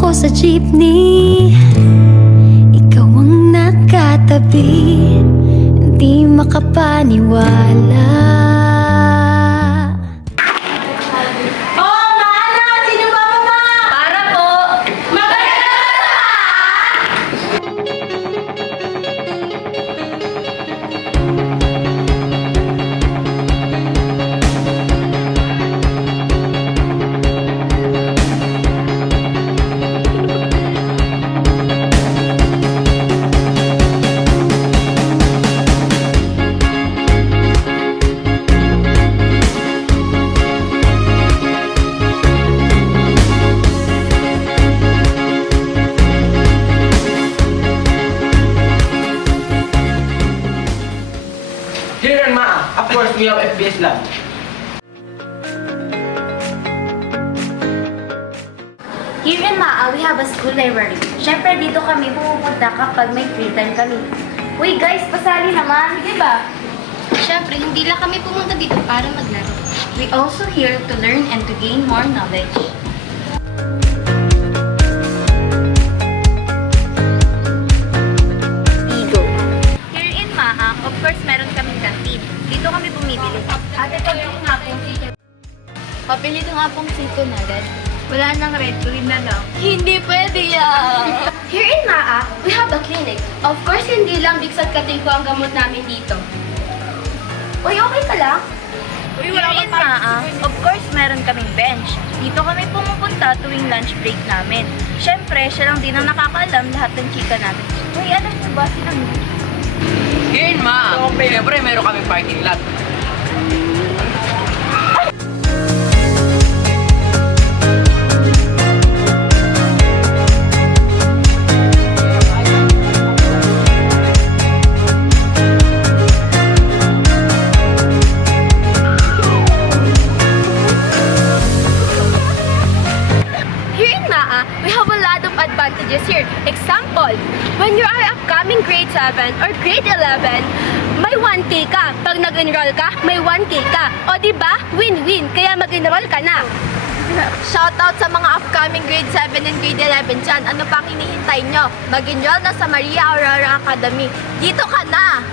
ako sa jeepney, ikaw ang nakatabi, hindi makapaniwala. Here and Ma, of course, we have FBS Lab. Here in Maa, we have a school library. Siyempre, dito kami pumupunta kapag may free time kami. Uy guys, pasali naman, di ba? Siyempre, hindi lang kami pumunta dito para maglaro. We also here to learn and to gain more knowledge. Eagle. Here in Maa, of course, meron kaming canteen. Dito kami bumibili. Ate, pagkain nga po si Papili ko nga pong sito na red. Wala nang red, green na lang. Hindi pwede yan! Here in Maa, we have a clinic. Of course, hindi lang bigsat katingko ang gamot namin dito. Uy, okay ka lang? Here in Maa, of course, meron kaming bench. Dito kami pumupunta tuwing lunch break namin. Siyempre, siya lang din ang nakakaalam lahat ng chika namin. Uy, alam niyo ba silang Here in Ma, siyempre, meron kami parking lot. Here in Maa, we have a lot of advantages here. Example, when you are upcoming grade 7 or grade 11, may 1K ka. Pag nag-enroll ka, may 1K ka. O diba? Win-win. Kaya mag-enroll ka na. Shoutout sa mga upcoming grade 7 and grade 11 dyan. Ano pang hinihintay nyo? Mag-enroll na sa Maria Aurora Academy. Dito ka na!